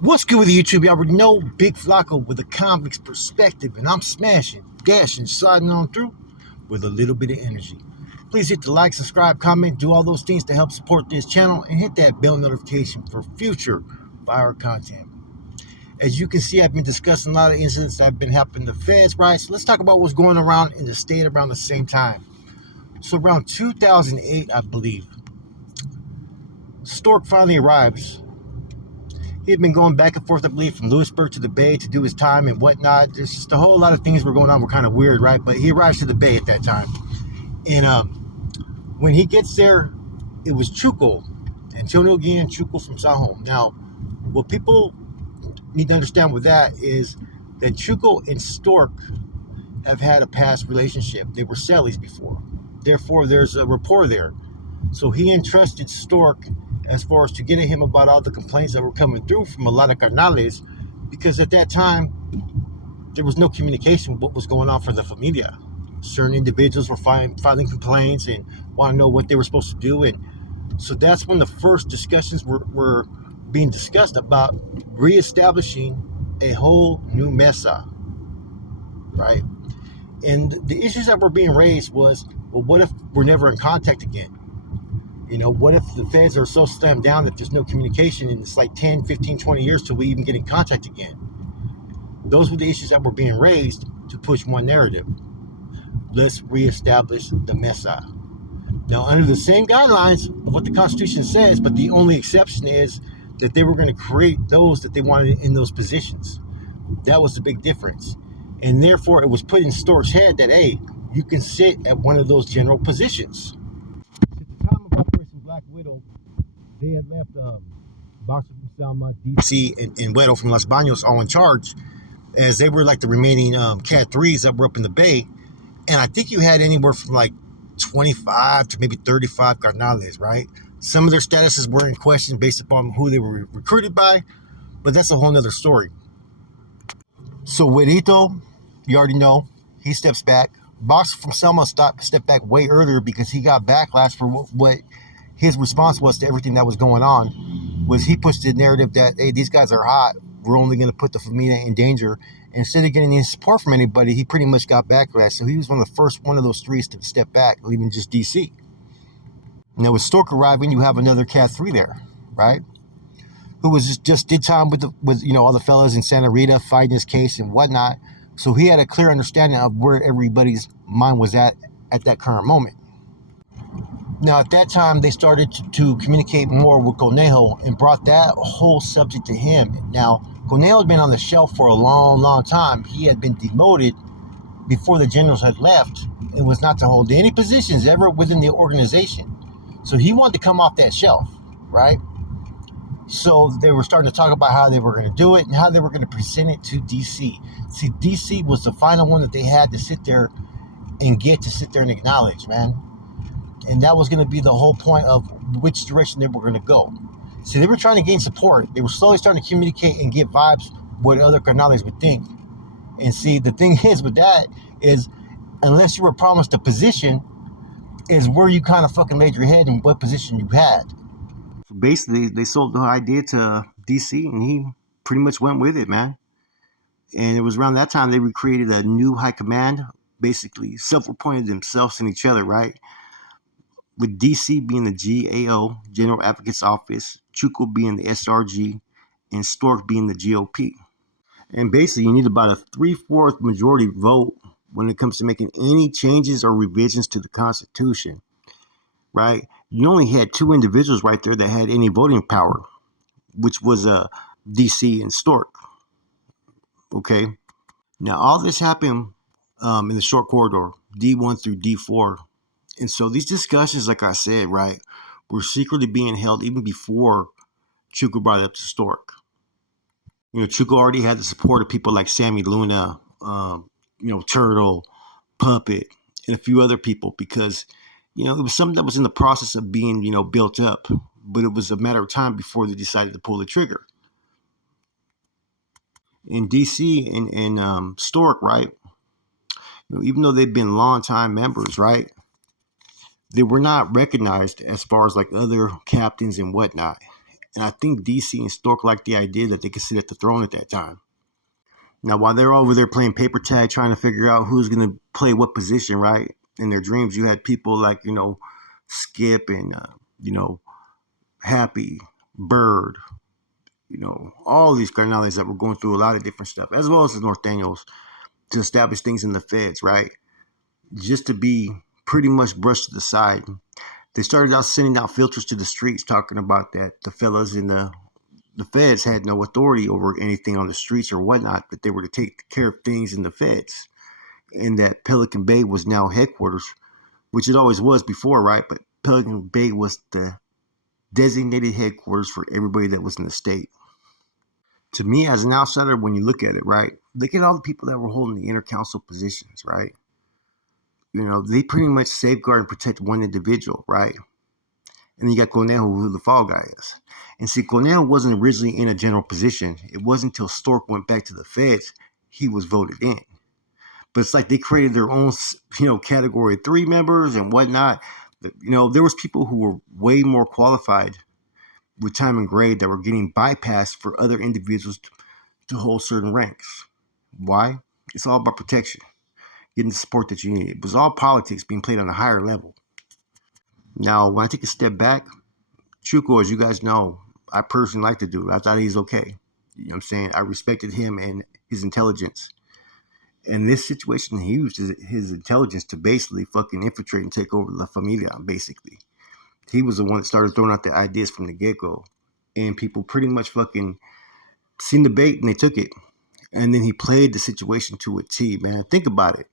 What's good with YouTube? You already know Big Flacco with a convict's perspective, and I'm smashing, dashing, sliding on through with a little bit of energy. Please hit the like, subscribe, comment, do all those things to help support this channel, and hit that bell notification for future viral content. As you can see, I've been discussing a lot of incidents that have been happening to feds, right? So let's talk about what's going around in the state around the same time. So around 2008, I believe, Stork finally arrives. He had been going back and forth, I believe, from Lewisburg to the Bay to do his time and whatnot. There's just a whole lot of things were going on were kind of weird, right? But he arrives to the Bay at that time. And when he gets there, it was Chuco, Antonio Guillen Chuco from Sahom. Now, what people need to understand with that is that Chuco and Stork have had a past relationship. They were cellies before. Therefore, there's a rapport there. So he entrusted Stork as far as to get at him about all the complaints that were coming through from a lot of carnales, because at that time, there was no communication with what was going on for the Familia. Certain individuals were filing complaints and want to know what they were supposed to do. And so that's when the first discussions were being discussed about reestablishing a whole new Mesa, right? And the issues that were being raised was, well, what if we're never in contact again? You know, what if the feds are so slammed down that there's no communication and it's like 10, 15, 20 years till we even get in contact again? Those were the issues that were being raised to push one narrative. Let's reestablish the Mesa. Now, under the same guidelines of what the Constitution says, but the only exception is that they were going to create those that they wanted in those positions. That was the big difference. And therefore, it was put in Stork's head that, hey, you can sit at one of those general positions. Black Widow, they had left Boxer from Selma, DC, and Widow from Los Baños all in charge, as they were like the remaining Cat 3s that were up in the Bay. And I think you had anywhere from like 25 to maybe 35 carnales, right? Some of their statuses were in question based upon who they were recruited by, but that's a whole nother story. So Widito, you already know, he steps back. Boxer from Selma stepped back way earlier because he got backlash for what his response was to everything that was going on. Was he pushed the narrative that, hey, these guys are hot, we're only going to put the Familia in danger. Instead of getting any support from anybody, he pretty much got backlash. So he was one of the first one of those threes to step back, leaving just DC. Now with Stork arriving, you have another Cat 3 there, right? Who was just did time with all the fellas in Santa Rita fighting his case and whatnot. So he had a clear understanding of where everybody's mind was at that current moment. Now, at that time, they started to communicate more with Conejo and brought that whole subject to him. Now, Conejo had been on the shelf for a long, long time. He had been demoted before the generals had left and was not to hold any positions ever within the organization. So he wanted to come off that shelf, right? So they were starting to talk about how they were going to do it and how they were going to present it to DC. See, DC was the final one that they had to sit there and get to sit there and acknowledge, man. And that was going to be the whole point of which direction they were going to go. So they were trying to gain support. They were slowly starting to communicate and get vibes what other carnales would think. And see, the thing is with that is, unless you were promised a position, is where you kind of fucking laid your head and what position you had. So basically, they sold the idea to DC, and he pretty much went with it, man. And it was around that time they recreated a new high command, basically self-appointed themselves and each other, right? With DC being the GAO, General Advocate's Office, Chuco being the SRG, and Stork being the GOP. And basically, you need about a 3/4 majority vote when it comes to making any changes or revisions to the Constitution, right? You only had two individuals right there that had any voting power, which was DC and Stork. Okay? Now, all this happened in the short corridor, D1 through D4. And so these discussions, like I said, right, were secretly being held even before Chuco brought it up to Stork. You know, Chuco already had the support of people like Sammy Luna, Turtle, Puppet, and a few other people because, it was something that was in the process of being, built up. But it was a matter of time before they decided to pull the trigger. In DC and Stork, right, even though they've been longtime members, right, they were not recognized as far as like other captains and whatnot. And I think DC and Stork liked the idea that they could sit at the throne at that time. Now, while they're over there playing paper tag, trying to figure out who's going to play what position, right? In their dreams, you had people like, Skip and, Happy, Bird, all these cardinals that were going through a lot of different stuff, as well as the Norteños, to establish things in the feds, right? Just to be pretty much brushed to the side. They started out sending out filters to the streets talking about that the fellas in the feds had no authority over anything on the streets or whatnot, but they were to take care of things in the feds. And that Pelican Bay was now headquarters, which it always was before, right? But Pelican Bay was the designated headquarters for everybody that was in the state. To me, as an outsider, when you look at it, right, look at all the people that were holding the intercouncil positions, right? They pretty much safeguard and protect one individual, right? And then you got Conejo, who the fall guy is. And see, Conejo wasn't originally in a general position. It wasn't until Stork went back to the feds, he was voted in. But it's like they created their own, category 3 members and whatnot. There was people who were way more qualified with time and grade that were getting bypassed for other individuals to hold certain ranks. Why? It's all about protection, getting the support that you need. It was all politics being played on a higher level. Now, when I take a step back, Chuco, as you guys know, I personally like the dude. I thought he's okay. You know what I'm saying? I respected him and his intelligence. In this situation, he used his intelligence to basically fucking infiltrate and take over La Familia, basically. He was the one that started throwing out the ideas from the get-go. And people pretty much fucking seen the bait and they took it. And then he played the situation to a T, man. Think about it.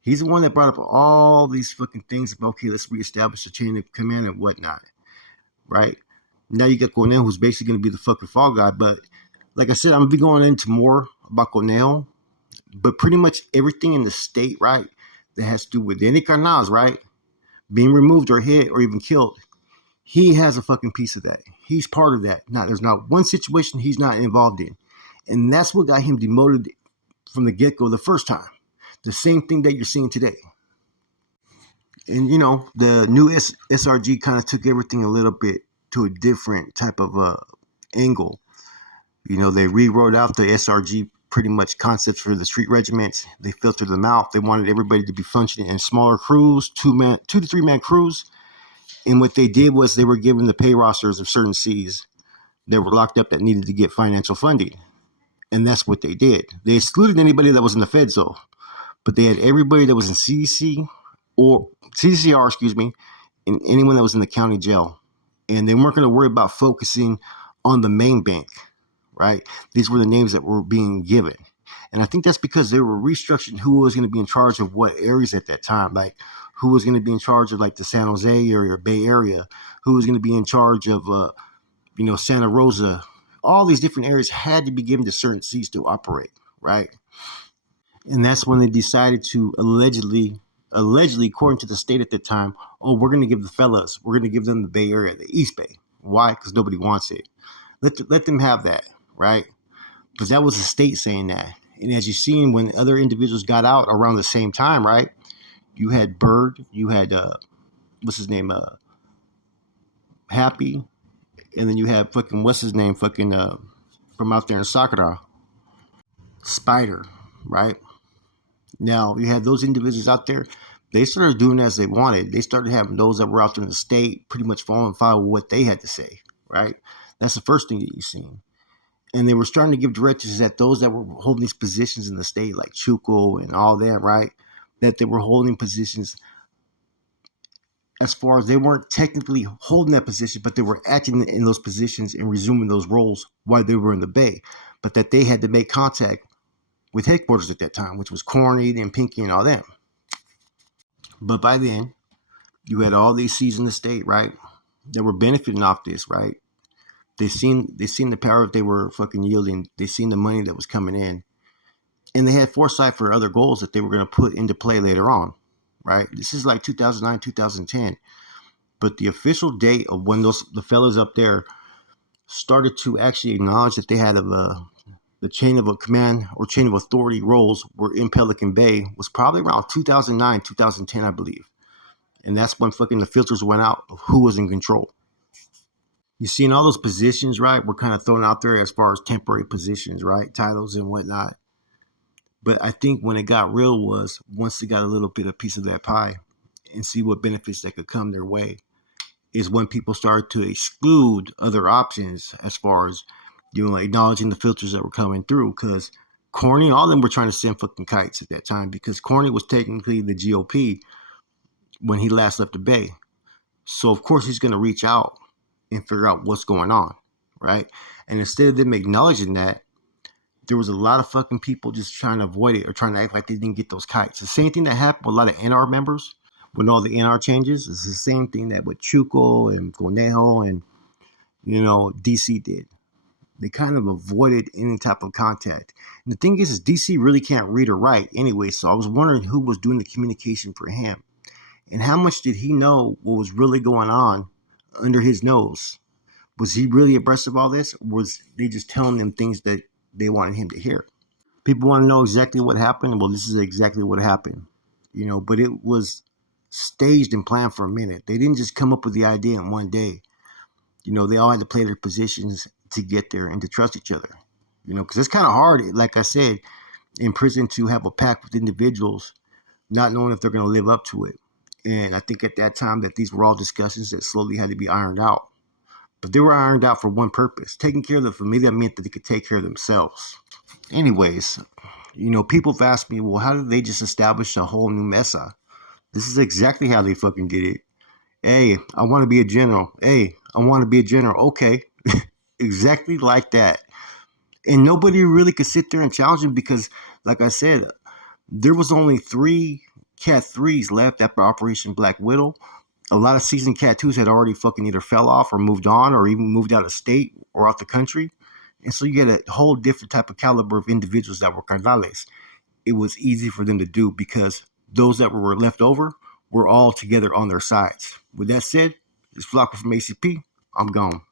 He's the one that brought up all these fucking things about, okay, let's reestablish the chain of command and whatnot, right? Now you got Cornell, who's basically going to be the fucking fall guy. But like I said, I'm going to be going into more about Cornell. But pretty much everything in the state, right, that has to do with any carnals, right, being removed or hit or even killed, he has a fucking piece of that. He's part of that. Now, there's not one situation he's not involved in. And that's what got him demoted from the get-go the first time. The same thing that you're seeing today. And, the new SRG kind of took everything a little bit to a different type of angle. They rewrote out the SRG pretty much concepts for the street regiments. They filtered them out. They wanted everybody to be functioning in smaller crews, 2 to 3 man crews. And what they did was they were given the pay rosters of certain Cs that were locked up that needed to get financial funding. And that's what they did. They excluded anybody that was in the feds, though. But they had everybody that was in CCR, and anyone that was in the county jail. And they weren't going to worry about focusing on the main bank, right? These were the names that were being given. And I think that's because they were restructuring who was going to be in charge of what areas at that time. Like, who was going to be in charge of, like, the San Jose area or Bay Area? Who was going to be in charge of, Santa Rosa? All these different areas had to be given to certain Cs to operate, right? And that's when they decided to allegedly, according to the state at the time, we're going to give the fellas, we're going to give them the Bay Area, the East Bay. Why? Because nobody wants it. Let them have that, right? Because that was the state saying that. And as you've seen, when other individuals got out around the same time, right? You had Bird, you had, what's his name, Happy, and then you had fucking, what's his name, fucking, from out there in Sakura, Spider, right? Now, you had those individuals out there, they started doing as they wanted. They started having those that were out there in the state pretty much fall in file with what they had to say, right? That's the first thing that you've seen. And they were starting to give directives that those that were holding these positions in the state, like Chuco and all that, right, that they were holding positions as far as they weren't technically holding that position, but they were acting in those positions and resuming those roles while they were in the Bay, but that they had to make contact with headquarters at that time, which was Corny and Pinky and all that. But by then, you had all these C's in the state, right, that were benefiting off this, right? They seen the power that they were fucking yielding. They seen the money that was coming in, and they had foresight for other goals that they were going to put into play later on, right? This is like 2009, 2010. But the official date of when the fellas up there started to actually acknowledge that they had the chain of a command or chain of authority roles were in Pelican Bay was probably around 2009, 2010, I believe. And that's when fucking the filters went out of who was in control. You see, in all those positions, right, were kind of thrown out there as far as temporary positions, right, titles and whatnot. But I think when it got real was once they got a little bit of piece of that pie and see what benefits that could come their way is when people started to exclude other options as far as, acknowledging the filters that were coming through. Because Corny, all of them were trying to send fucking kites at that time because Corny was technically the GOP when he last left the Bay. So, of course, he's going to reach out and figure out what's going on, right? And instead of them acknowledging that, there was a lot of fucking people just trying to avoid it or trying to act like they didn't get those kites. The same thing that happened with a lot of NR members when all the NR changes. It's the same thing that with Chuco and Conejo and, DC did. They kind of avoided any type of contact. And the thing is DC really can't read or write anyway, so I was wondering who was doing the communication for him. And how much did he know what was really going on under his nose? Was he really abreast of all this? Or was they just telling them things that they wanted him to hear? People want to know exactly what happened. Well, this is exactly what happened, but it was staged and planned for a minute. They didn't just come up with the idea in one day. They all had to play their positions to get there and to trust each other, because it's kind of hard, like I said, in prison to have a pact with individuals, not knowing if they're going to live up to it. And I think at that time that these were all discussions that slowly had to be ironed out. But they were ironed out for one purpose. Taking care of the familia meant that they could take care of themselves. Anyways, people have asked me, well, how did they just establish a whole new Mesa? This is exactly how they fucking did it. Hey, I want to be a general. Hey, I want to be a general. Okay. Exactly like that. And nobody really could sit there and challenge him because, like I said, there was only 3 Cat 3s left after Operation Black Widow. A lot of seasoned Cat 2s had already fucking either fell off or moved on or even moved out of state or out the country. And so you get a whole different type of caliber of individuals that were carnales. It was easy for them to do because those that were left over were all together on their sides. With that said, this Flocko from ACP. I'm gone.